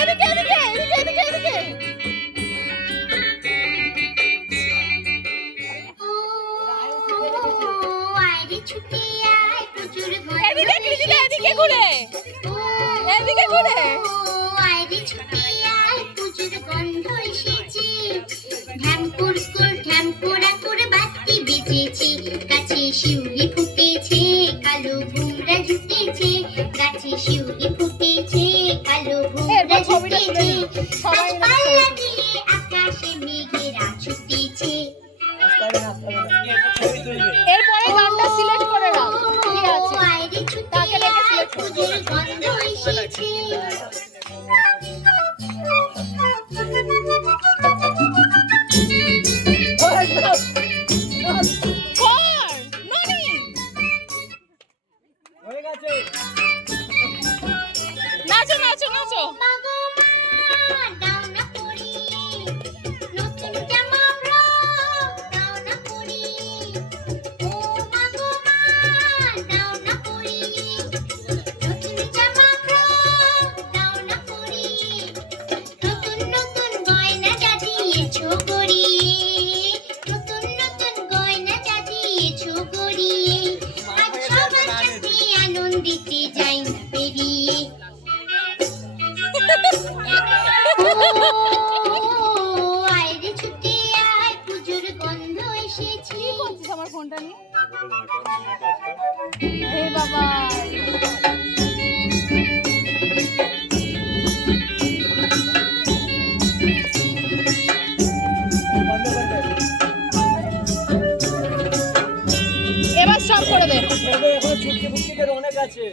এদিকে এদিকে এদিকে এদিকে এদিকে এদিকে কৃষ্ণা এদিকে ঘুরে এদিকে ঘুরে গাছে শিউলি ফুটেছে কালো ভুমরা ঝুটেছে গাছে শিউলি ফুটেছে কালো ভুমরা ঝুটেছে গাছপালা দিয়ে আকাশে মেঘেরা ছুটেছে। এরপরে গানটা সিলেক্ট করে নাও কি আছে আইরে ছুটে তাকে দেখে সিলেক্ট করো পুজোর গন্ধ এসেছে। কর ননি হয়ে গেছে। নাচো নাচো নাচো মাগো মা দাও না পরিয়ে নতুন জামা ফ্রক দাও না পরিয়ে ও মাগো মা দাও না পরিয়ে নতুন জামা ফ্রক দাও না পরিয়ে নতুন নতুন গয়না যা দিয়েছো গড়িয়ে নতুন নতুন গয়না যা দিয়েছো গড়িয়ে আজ সবার সাথে আনন্দিতে যাই না পেরিয়ে। আইরে ছুটে আয় পুজোর গন্ধ এসেছে। কি করছিস আমার ফোনটা নিয়ে হে বাবা এবার স্টপ করে দে এখন ছুটকি ফুটকিদের অনেক আছে।